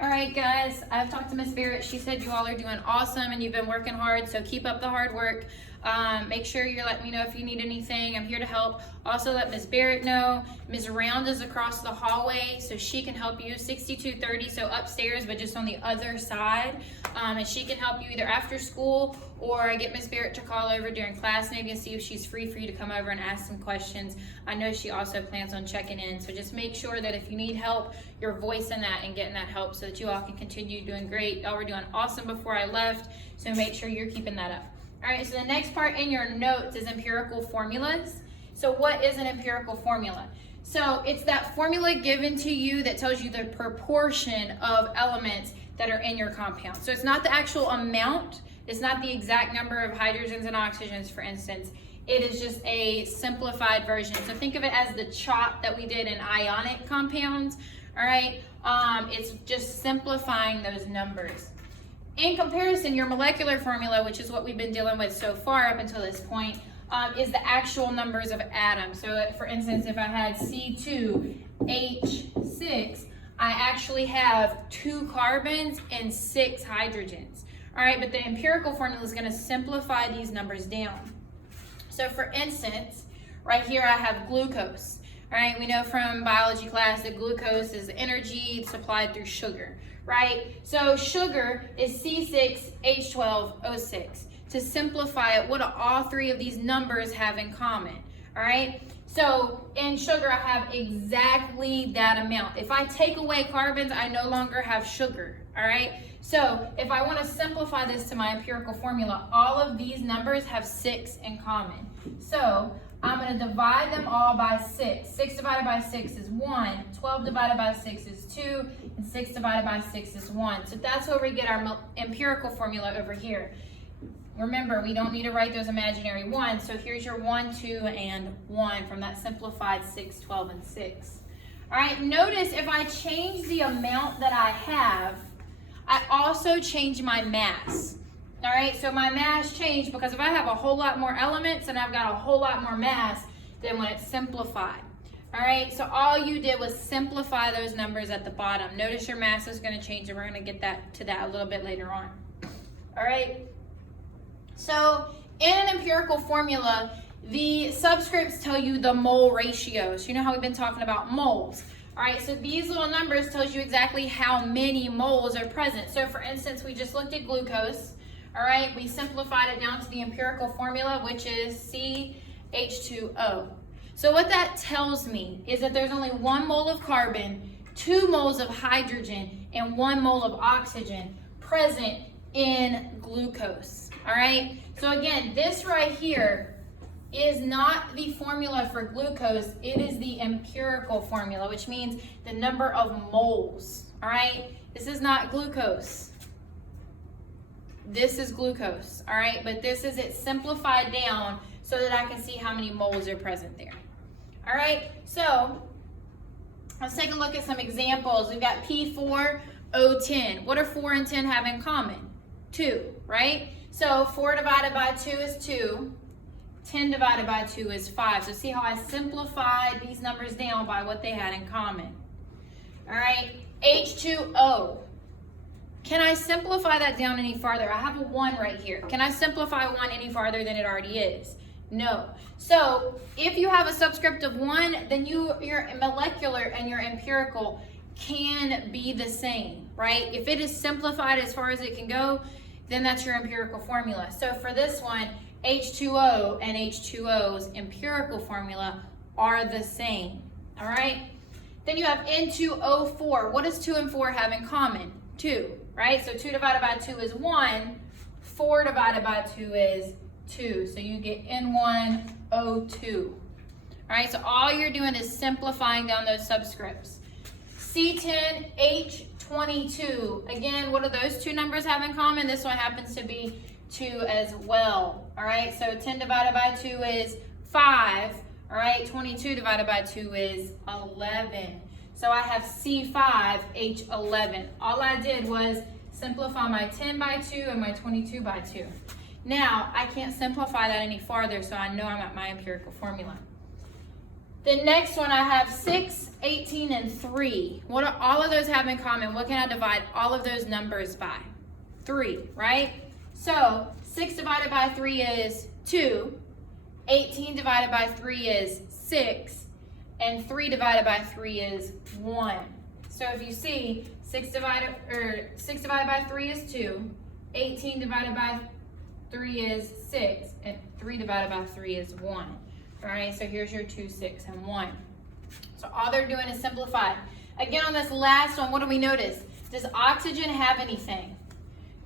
All right, guys, I've talked to Miss Barrett. She said you all are doing awesome and you've been working hard, so keep up the hard work. Make sure you're letting me know if you need anything. I'm here to help. Also, let Miss Barrett know. Ms. Round is across the hallway, so she can help you. 6230, so upstairs, but just on the other side. And she can help you either after school or get Miss Barrett to call over during class maybe and see if she's free for you to come over and ask some questions. I know she also plans on checking in, so just make sure that if you need help, you're voicing that and getting that help so that you all can continue doing great. Y'all were doing awesome before I left, so make sure you're keeping that up. All right, so the next part in your notes is empirical formulas. So what is an empirical formula? So it's that formula given to you that tells you the proportion of elements that are in your compound. So it's not the actual amount, it's not the exact number of hydrogens and oxygens, for instance. It is just a simplified version. So think of it as the chart that we did in ionic compounds, all right? It's just simplifying those numbers. In comparison, your molecular formula, which is what we've been dealing with so far up until this point, is the actual numbers of atoms. So for instance, if I had C2H6, I actually have 2 carbons and 6 hydrogens. All right, but the empirical formula is going to simplify these numbers down. So for instance, right here I have glucose. All right, we know from biology class that glucose is energy supplied through sugar, right? So sugar is C6H12O6. To simplify it, what do all 3 of these numbers have in common? All right, so in sugar I have exactly that amount. If I take away carbons, I no longer have sugar, all right? So if I want to simplify this to my empirical formula, all of these numbers have 6 in common. So I'm going to divide them all by 6. 6 divided by 6 is 1. 12 divided by 6 is 2. And 6 divided by 6 is 1. So that's where we get our empirical formula over here. Remember, we don't need to write those imaginary 1. So here's your 1, 2, and 1 from that simplified 6, 12, and 6. All right, notice if I change the amount that I have, I also change my mass. All right, so my mass changed because if I have a whole lot more elements and I've got a whole lot more mass than when it's simplified. All right, so all you did was simplify those numbers at the bottom. Notice your mass is going to change, and we're going to get to that a little bit later on. All right, so in an empirical formula, the subscripts tell you the mole ratios. You know how we've been talking about moles. All right, so these little numbers tells you exactly how many moles are present. So for instance, we just looked at glucose. All right, we simplified it down to the empirical formula, which is CH2O. So what that tells me is that there's only 1 mole of carbon, 2 moles of hydrogen, and 1 mole of oxygen present in glucose. All right, so again, this right here is not the formula for glucose, it is the empirical formula, which means the number of moles. All right, this is not glucose. This is glucose, all right? But this is it simplified down so that I can see how many moles are present there. All right, so let's take a look at some examples. We've got P4O10. What do 4 and 10 have in common? 2, right? So 4 divided by 2 is 2. 10 divided by 2 is 5. So see how I simplified these numbers down by what they had in common. All right, H2O. Can I simplify that down any farther? I have a 1 right here. Can I simplify 1 any farther than it already is? No. So if you have a subscript of 1, then your molecular and your empirical can be the same, right? If it is simplified as far as it can go, then that's your empirical formula. So for this one, H2O and H2O's empirical formula are the same, all right? Then you have N2O4. What does 2 and 4 have in common? 2, right? So 2 divided by 2 is 1. 4 divided by 2 is 2. So you get N1O2. All right, so all you're doing is simplifying down those subscripts. C10H22. Again, what do those 2 numbers have in common? This one happens to be 2 as well. All right, so 10 divided by 2 is 5. All right, 22 divided by 2 is 11. So I have C5H11. All I did was simplify my 10 by 2 and my 22 by 2. Now, I can't simplify that any farther, so I know I'm at my empirical formula. The next one I have 6, 18, and 3. What do all of those have in common? What can I divide all of those numbers by? 3, right? So 6 divided by 3 is 2. 18 divided by 3 is 6. And 3 divided by 3 is 1. So if you see, 6 divided by 3 is 2. 18 divided by 3 is 6. And 3 divided by 3 is 1. All right, so here's your 2, 6, and 1. So all they're doing is simplify. Again, on this last one, what do we notice? Does oxygen have anything?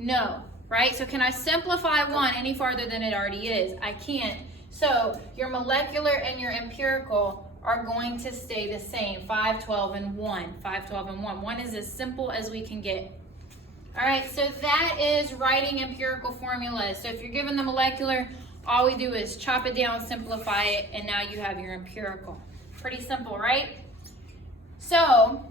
No, right? So can I simplify 1 any farther than it already is? I can't. So your molecular and your empirical are going to stay the same, 5, 12, and 1. 5, 12, and 1. 1 is as simple as we can get. All right, so that is writing empirical formulas. So if you're given the molecular, all we do is chop it down, simplify it, and now you have your empirical. Pretty simple, right? So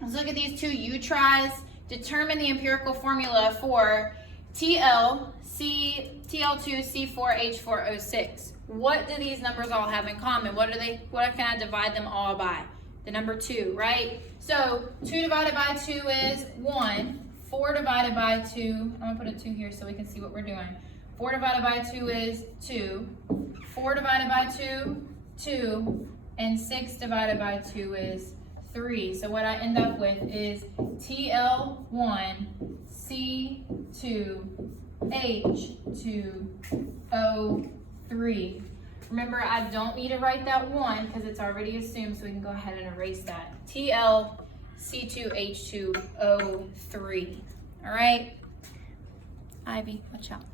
let's look at these two U-tries. Determine the empirical formula for TL2C4H4O6. What do these numbers all have in common? What can I divide them all by? The number 2, right? So 2 divided by 2 is 1. 4 divided by 2, I'm gonna put a 2 here so we can see what we're doing. 4 divided by 2 is 2. 4 divided by 2, 2. And 6 divided by 2 is 3. So what I end up with is TL1C2H2O3. Remember, I don't need to write that 1 because it's already assumed, so we can go ahead and erase that. TLC2H2O3. All right? Ivy, watch out.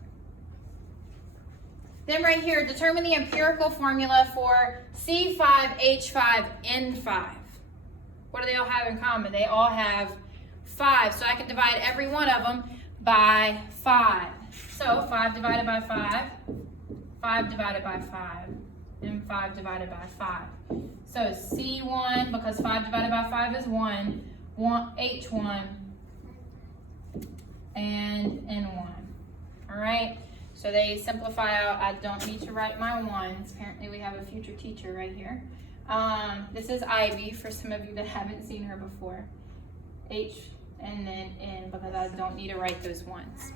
Then right here, determine the empirical formula for C5H5N5. What do they all have in common? They all have 5. So I can divide every one of them by 5. So 5 divided by 5, 5 divided by 5, and 5 divided by 5. So C1, because 5 divided by 5 is 1, H1, and N1. All right? So they simplify out. I don't need to write my 1s. Apparently we have a future teacher right here. This is Ivy, for some of you that haven't seen her before. H and then N, because I don't need to write those 1s.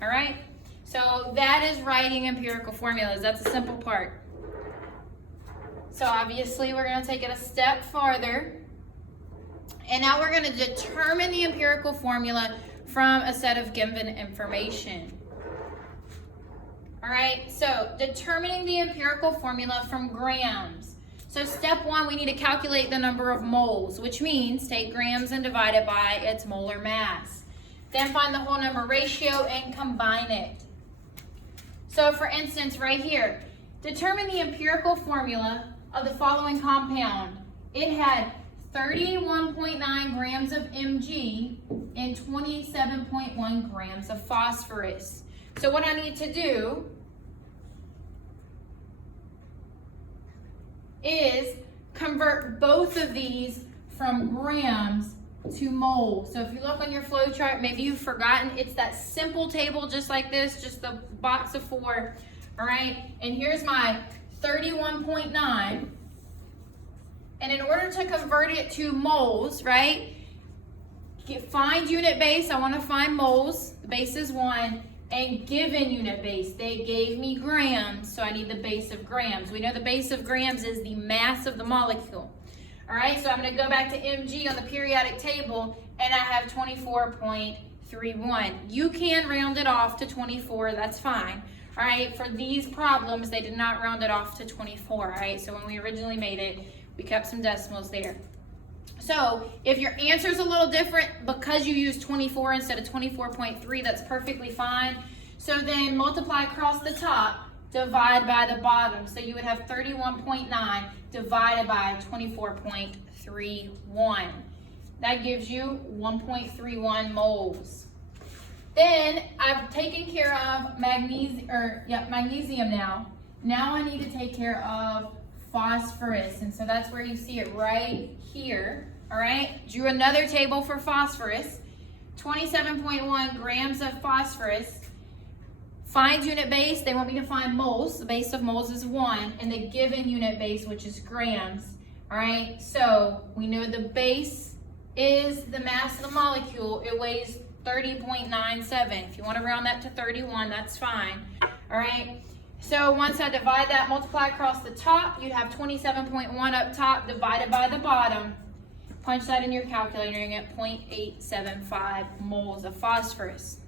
All right? So that is writing empirical formulas. That's a simple part. So obviously we're going to take it a step farther. And now we're going to determine the empirical formula from a set of given information. All right, so determining the empirical formula from grams. So step 1, we need to calculate the number of moles, which means take grams and divide it by its molar mass. Then find the whole number ratio and combine it. So for instance, right here, determine the empirical formula of the following compound. It had 31.9 grams of Mg and 27.1 grams of phosphorus. So what I need to do is convert both of these from grams to moles. So if you look on your flow chart, maybe you've forgotten, it's that simple table just like this, just the box of 4, all right? And here's my 31.9. And in order to convert it to moles, right, find unit base. I want to find moles. The base is 1. And given unit base, they gave me grams, so I need the base of grams. We know the base of grams is the mass of the molecule. All right, so I'm going to go back to Mg on the periodic table, and I have 24.31. You can round it off to 24, that's fine. All right, for these problems, they did not round it off to 24, all right? So when we originally made it, we kept some decimals there. So if your answer is a little different because you use 24 instead of 24.3, that's perfectly fine. So then multiply across the top, divide by the bottom. So you would have 31.9 divided by 24.31. That gives you 1.31 moles. Then I've taken care of magnesium now. Now I need to take care of phosphorus, and so that's where you see it right here. All right, drew another table for phosphorus. 27.1 grams of phosphorus. Find unit base, they want me to find moles. The base of moles is 1, and the given unit base, which is grams. All right, so we know the base is the mass of the molecule. It weighs 30.97. If you want to round that to 31, that's fine. All right, so once I divide that, multiply across the top, you have 27.1 up top divided by the bottom. Punch that in your calculator and get 0.875 moles of phosphorus.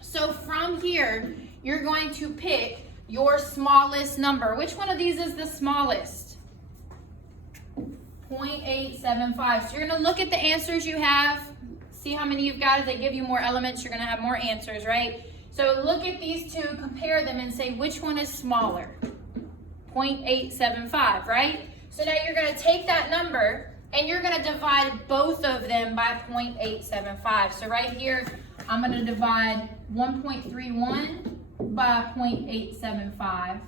So from here, you're going to pick your smallest number. Which one of these is the smallest? 0.875. So you're going to look at the answers you have, see how many you've got. If they give you more elements, you're going to have more answers, right? So look at these two, compare them, and say which one is smaller. 0.875, right? So now you're going to take that number and you're going to divide both of them by 0.875. So right here, I'm going to divide 1.31 by 0.875.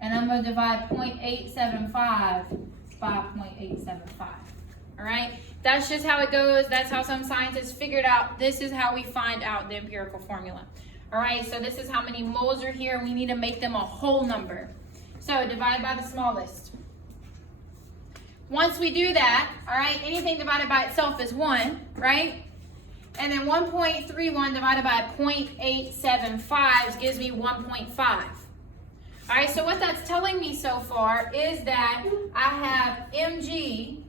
And I'm going to divide 0.875 by 0.875. All right? That's just how it goes. That's how some scientists figured out. This is how we find out the empirical formula. All right? So this is how many moles are here. We need to make them a whole number. So divide by the smallest. Once we do that, all right, anything divided by itself is 1, right? And then 1.31 divided by 0.875 gives me 1.5. All right, so what that's telling me so far is that I have mg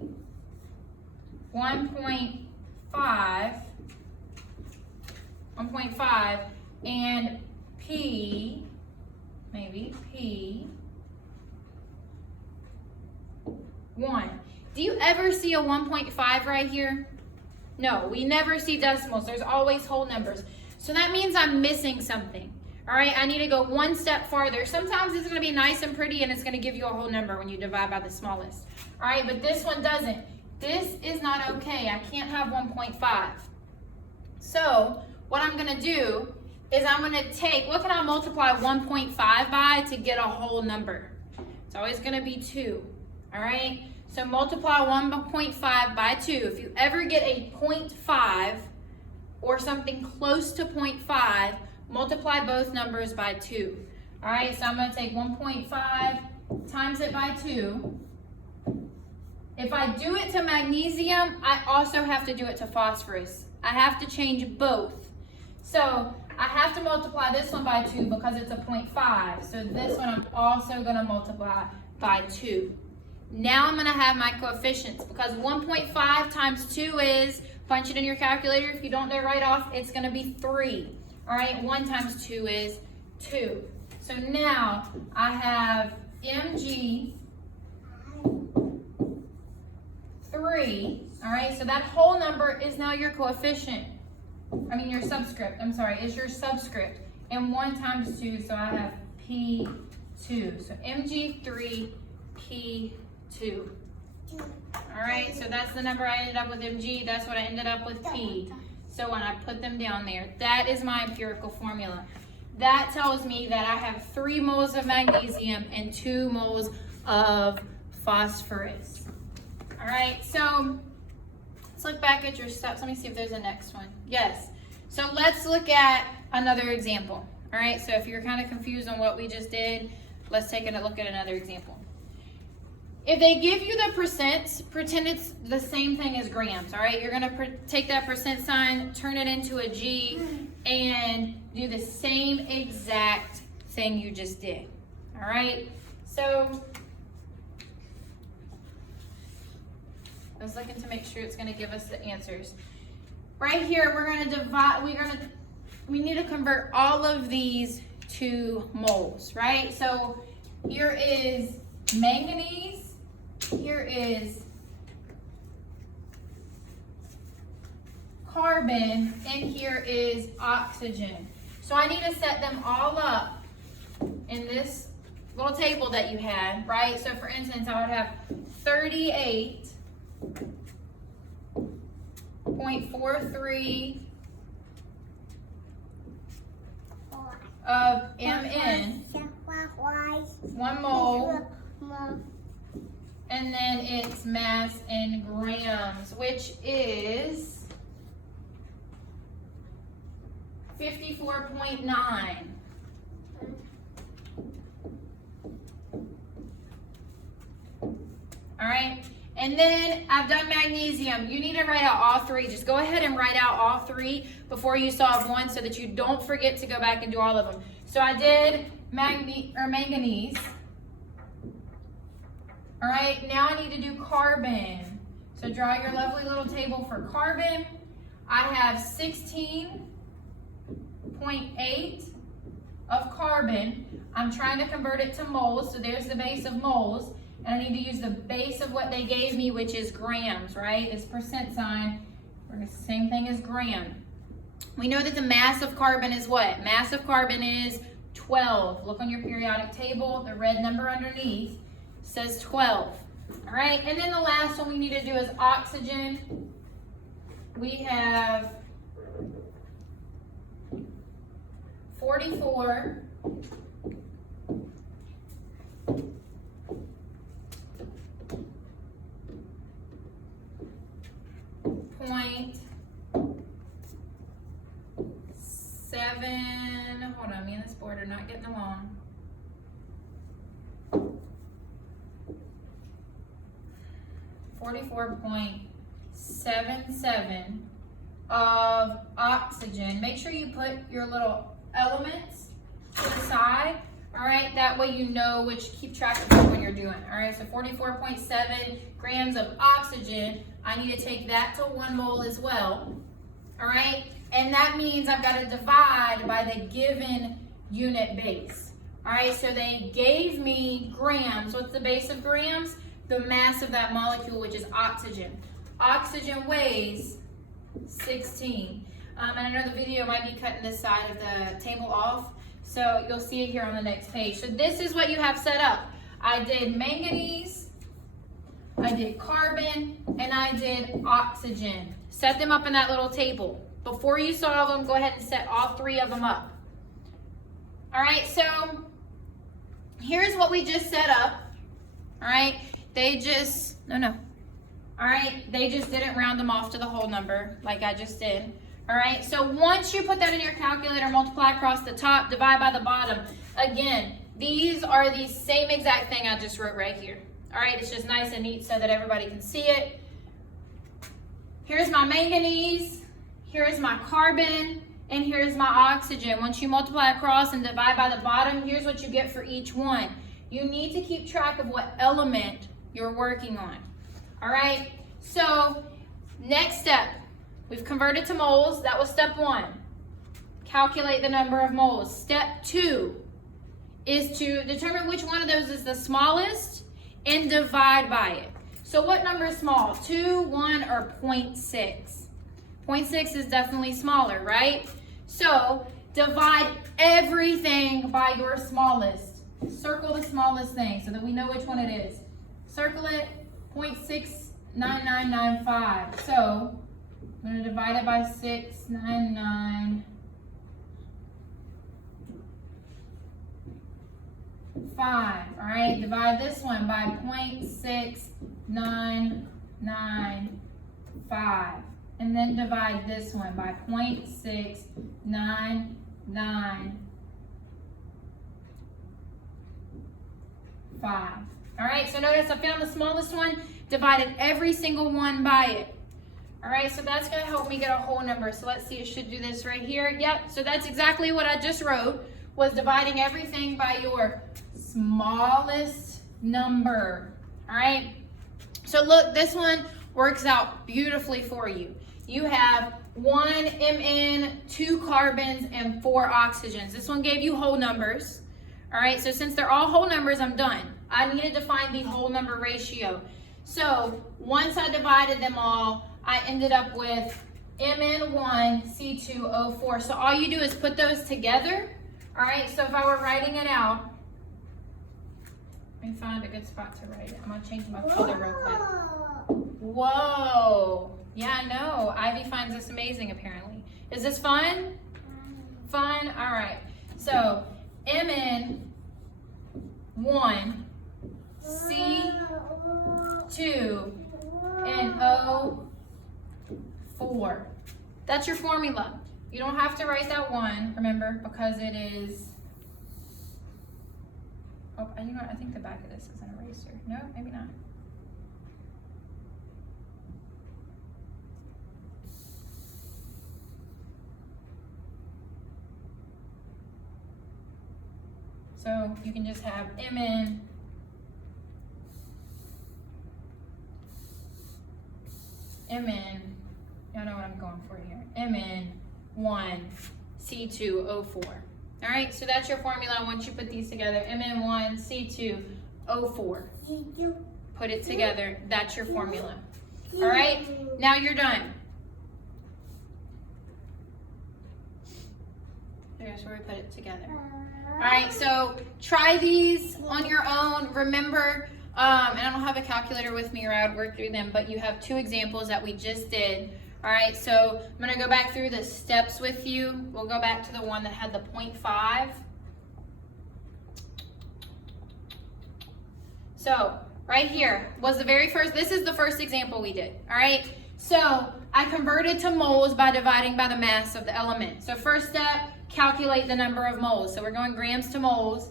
1.5 and p, maybe p 1. Do you ever see a 1.5 right here? No, we never see decimals. There's always whole numbers. So that means I'm missing something. All right, I need to go one step farther. Sometimes it's going to be nice and pretty and it's going to give you a whole number when you divide by the smallest. All right, but this one doesn't. This is not okay. I can't have 1.5. So what I'm going to do is I'm going to take, what can I multiply 1.5 by to get a whole number? It's always going to be 2. All right, so multiply 1.5 by 2. If you ever get a 0.5 or something close to 0.5, multiply both numbers by 2. All right, so I'm going to take 1.5 times it by 2. If I do it to magnesium, I also have to do it to phosphorus. I have to change both. So I have to multiply this one by 2 because it's a 0.5. So this one I'm also going to multiply by 2. Now I'm going to have my coefficients because 1.5 times 2 is, punch it in your calculator. If you don't do it right off, it's going to be 3. All right, 1 times 2 is 2. So now I have mg 3. All right, so that whole number is now your coefficient. I mean your subscript, I'm sorry, is your subscript. And 1 times 2, so I have P2. So mg3, P2. All right, so that's the number I ended up with mg. That's what I ended up with P. So when I put them down there, that is my empirical formula. That tells me that I have 3 moles of magnesium and 2 moles of phosphorus. All right, so let's look back at your steps. Let me see if there's a next one. Yes, so let's look at another example. All right, so if you're kind of confused on what we just did, let's take a look at another example. If they give you the percents, pretend it's the same thing as grams, all right? You're gonna take that percent sign, turn it into a G, and do the same exact thing you just did, all right? So, I was looking to make sure it's gonna give us the answers. Right here, we're gonna divide, we need to convert all of these to moles, right? So, here is manganese. Here is carbon, and here is oxygen. So I need to set them all up in this little table that you had, right? So for instance, I would have 38.43 of Mn, 1 mole. And then its mass in grams, which is 54.9. All right, and then I've done magnesium. You need to write out all three. Just go ahead and write out all three before you solve one so that you don't forget to go back and do all of them. So I did manganese. All right, now I need to do carbon. So draw your lovely little table for carbon. I have 16.8 of carbon. I'm trying to convert it to moles, so there's the base of moles. And I need to use the base of what they gave me, which is grams, right? This percent sign, it's the same thing as gram. We know that the mass of carbon is what? Mass of carbon is 12. Look on your periodic table, the red number underneath says 12. All right, and then the last one we need to do is oxygen. We have 44. Point 7. Hold on, me and this board are not getting along. 44.77 of oxygen. Make sure you put your little elements to the side. All right, that way you know keep track of it when you're doing. All right, so 44.7 grams of oxygen. I need to take that to 1 mole as well. All right, and that means I've got to divide by the given unit base. All right, so they gave me grams. What's the base of grams? The mass of that molecule, which is oxygen. Oxygen weighs 16. And I know the video might be cutting this side of the table off, so you'll see it here on the next page. So this is what you have set up. I did manganese, I did carbon, and I did oxygen. Set them up in that little table. Before you solve them, go ahead and set all three of them up. All right, so here's what we just set up. All right, they just didn't round them off to the whole number like I just did. All right, so once you put that in your calculator, multiply across the top, divide by the bottom. Again, these are the same exact thing I just wrote right here. All right, it's just nice and neat so that everybody can see it. Here's my manganese, here's my carbon, and here's my oxygen. Once you multiply across and divide by the bottom, here's what you get for each one. You need to keep track of what element you're working on. All right, so next step, we've converted to moles. That was step 1. Calculate the number of moles. Step 2 is to determine which one of those is the smallest and divide by it. So what number is small? 2, 1, or 0.6? 0.6 is definitely smaller, right? So divide everything by your smallest. Circle the smallest thing so that we know which one it is. Circle it, 0.69995. So I'm going to divide it by 699.5. All right, divide this one by 0.6995. And then divide this one by 0.699. 5. All right, so notice I found the smallest one, divided every single one by it. All right, so that's going to help me get a whole number. So let's see, it should do this right here. Yep, so that's exactly what I just wrote, was dividing everything by your smallest number. All right, so look, this one works out beautifully for you. You have 1 Mn, 2 carbons, and 4 oxygens. This one gave you whole numbers. All right, so since they're all whole numbers, I'm done. I needed to find the whole number ratio. So once I divided them all, I ended up with Mn1C2O4. So all you do is put those together. All right, so if I were writing it out, let me find a good spot to write it. I'm gonna change my color real quick. Whoa, yeah, I know. Ivy finds this amazing apparently. Is this fun? Fun, all right. So Mn1, C2, and O4. That's your formula. You don't have to write that 1, remember, because it is, oh, you know what, I think the back of this is an eraser. No, maybe not. So you can just have Mn y'all know what I'm going for here, Mn1 C2O4. All right, so that's your formula once you put these together, Mn1 C2O4. Put it together, that's your formula. All right, now you're done. There's where we put it together. All right, so try these on your own. Remember, and I don't have a calculator with me or I would work through them, but you have 2 examples that we just did. All right, so I'm gonna go back through the steps with you. We'll go back to the one that had the 0.5. So right here was the very first, this is the first example we did, all right? So I converted to moles by dividing by the mass of the element. So first step, calculate the number of moles. So we're going grams to moles,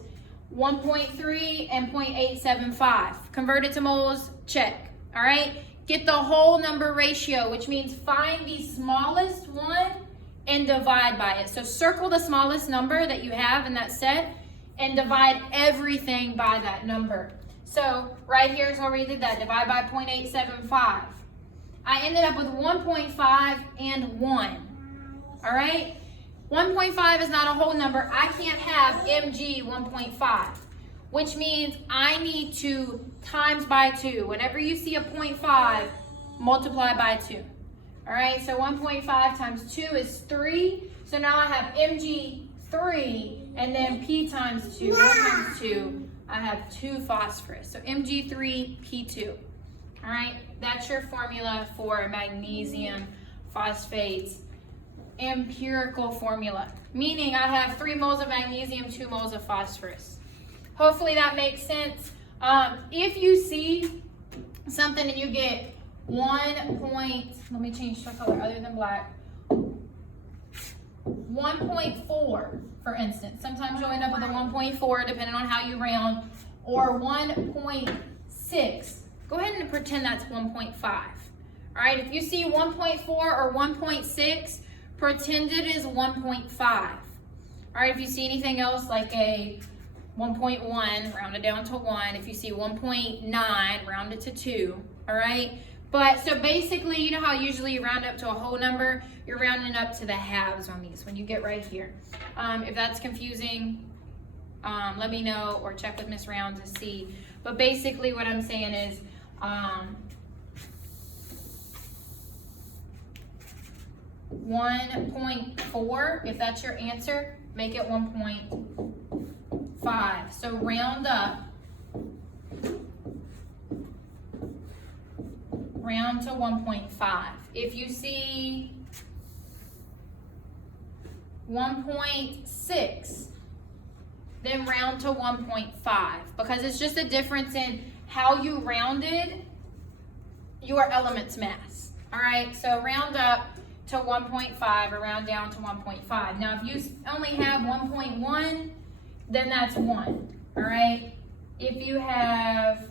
1.3 and 0.875. Converted to moles, check, all right? Get the whole number ratio, which means find the smallest one and divide by it. So circle the smallest number that you have in that set and divide everything by that number. So right here is where we did that, divide by 0.875. I ended up with 1.5 and 1, all right? 1.5 is not a whole number. I can't have mg 1.5, which means I need to times by 2. Whenever you see a 0.5, multiply by 2. All right, so 1.5 times 2 is 3. So now I have mg 3, and then p times 2, 1 times 2, I have 2 phosphorus. So mg3, p2. All right, that's your formula for magnesium phosphates. Empirical formula, meaning I have 3 moles of magnesium, 2 moles of phosphorus. Hopefully that makes sense. If you see something and you get 1 point, let me change the color other than black, 1.4, for instance. Sometimes you'll end up with a 1.4 depending on how you round, or 1.6. Go ahead and pretend that's 1.5. All right, if you see 1.4 or 1.6, pretend it is 1.5. All right, if you see anything else like a 1.1, round it down to 1. If you see 1.9, round it to 2. All right, but so basically, you know how usually you round up to a whole number? You're rounding up to the halves on these when you get right here. If that's confusing, let me know or check with Miss Round to see. But basically what I'm saying is, 1.4, if that's your answer, make it 1.5. So round up, round to 1.5. If you see 1.6, then round to 1.5, because it's just a difference in how you rounded your element's mass. All right, so round up to 1.5 or round down to 1.5. Now, if you only have 1.1, then that's 1. All right, if you have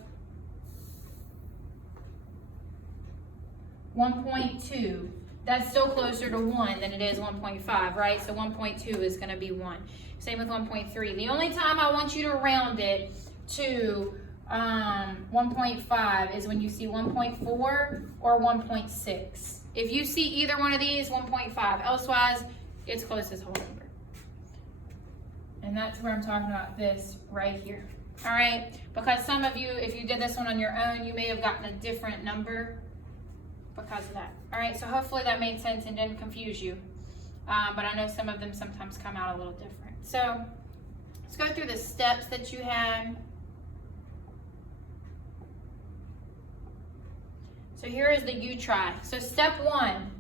1.2, that's still closer to 1 than it is 1.5, right? So 1.2 is going to be 1. Same with 1.3. The only time I want you to round it to 1.5 is when you see 1.4 or 1.6. If you see either one of these, 1.5. Elsewise, it's close as whole number. And that's where I'm talking about this right here. All right? Because some of you, if you did this one on your own, you may have gotten a different number because of that. All right, so hopefully that made sense and didn't confuse you. But I know some of them sometimes come out a little different. So let's go through the steps that you had. So here is the you try. So step 1,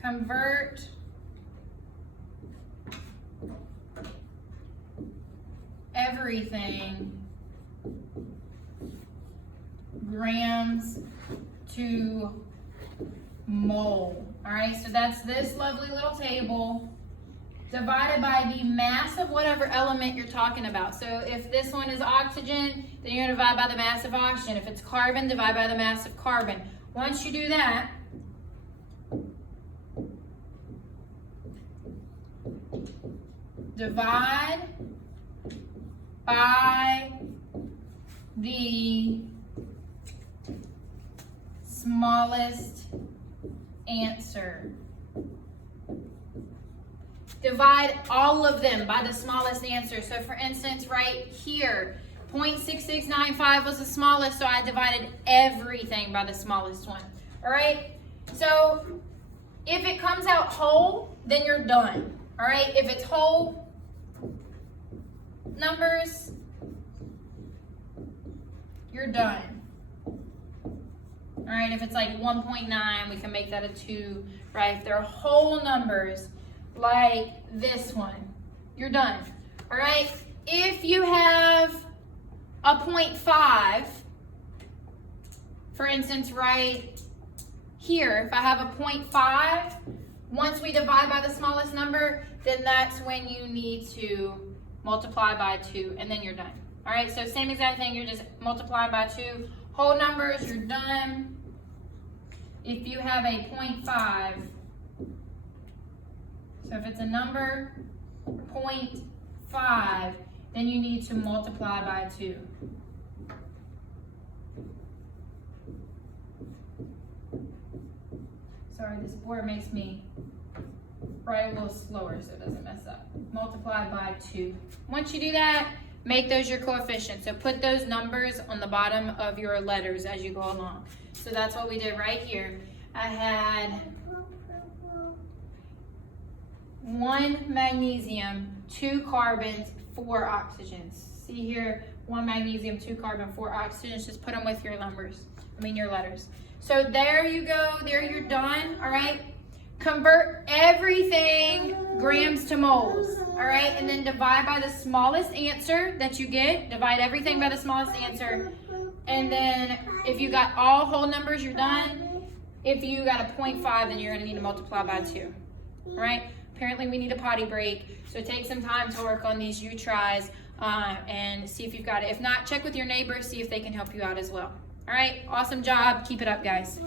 convert everything grams to mole. All right, so that's this lovely little table divided by the mass of whatever element you're talking about. So if this one is oxygen, then you're going to divide by the mass of oxygen. If it's carbon, divide by the mass of carbon. Once you do that, divide by the smallest answer. Divide all of them by the smallest answer. So for instance, right here, 0.6695 was the smallest, so I divided everything by the smallest one. All right? So if it comes out whole, then you're done. All right? If it's whole numbers, you're done. All right? If it's like 1.9, we can make that a 2, right? If they're whole numbers, like this one, you're done. All right, if you have a 0.5, for instance, right here, if I have a 0.5, once we divide by the smallest number, then that's when you need to multiply by 2, and then you're done. All right, so same exact thing, you're just multiplying by 2. Whole numbers, you're done. If you have a 0.5, so if it's a number 0.5, then you need to multiply by 2. Sorry, this board makes me write a little slower so it doesn't mess up. Multiply by 2. Once you do that, make those your coefficients. So put those numbers on the bottom of your letters as you go along. So that's what we did right here. I had 1 magnesium, 2 carbons, 4 oxygens. See here, 1 magnesium, 2 carbon, 4 oxygens. Just put them with your numbers. Your letters. So there you go. There you're done. All right. Convert everything grams to moles. All right, and then divide by the smallest answer that you get. Divide everything by the smallest answer, and then if you got all whole numbers, you're done. If you got a 0.5, then you're going to need to multiply by 2. All right. Apparently we need a potty break, so take some time to work on these tries and see if you've got it. If not, check with your neighbors, see if they can help you out as well. All right, awesome job. Keep it up, guys.